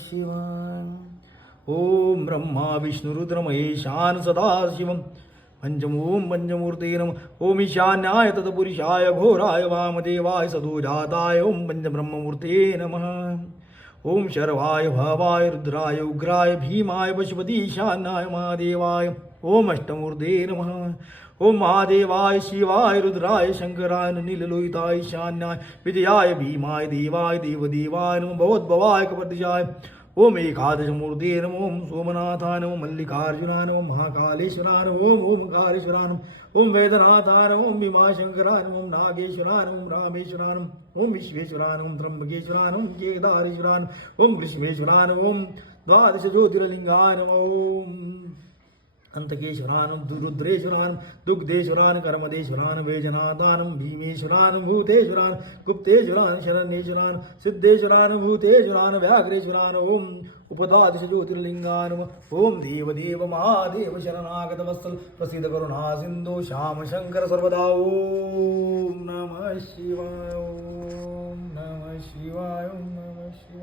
शिवाय ओम ब्रह्मा विष्णु रुद्र महेशान सदाशिवम पंचमोम पंचमूर्ते नम ओम ईशान्याय तत्पुरुषाय घोराय वामदेवाय सदोजाताय ओम पंचब्रह्ममूर्ते नमः ओम शर्वाय भवाय रुद्राय उग्राय भीमाय पशुपतीशानाय महादेवाय ओम अष्टमूर्ते नमः ओम महादेवाय शिवाय रुद्राय शंकराय नीललोहिताय ईशान्याय विजयाय भीमाय देवाय देवदेवाय नमः भवद्भवाय कपतिजाय ओम एकादश मूर्ति नम ओम सोमनाथाय नम मल्लिकार्जुनाय नम महाकालेश्वराय नम ओम ओमकारेश्वराय नम ओम वेदनाथाय नम ओम भीमाशंकराय नम ओम नागेश्वराय नम ओम रामेश्वराय नम ओम विश्वेश्वराय नम त्र्यंबकेश्वराय नम केदारेश्वराय नम ओम कृष्णेश्वराय नम ओम द्वादश ज्योतिर्लिंगाय नम ओम अंतकेश्वरानं रुद्रेश्वरानं दुग्धेश्वरानं कर्मदेश्वरानं वैजनाथानं भीमेश्वरानं भूतेश्वरानं गुप्तेश्वरानं शरण्येश्वरानं सिद्धेश्वरानं भूतेश्वरानं व्याघ्रेश्वरानं ओम उपद्वादश ज्योतिर्लिंगानं ओम देवदेव महादेव शरणागत वत्सल प्रसिद्ध करुणा सिंधु श्याम शंकर सर्वदा ओम नमः शिवाय ओम नमः शिवाय ओम नमः शिवाय।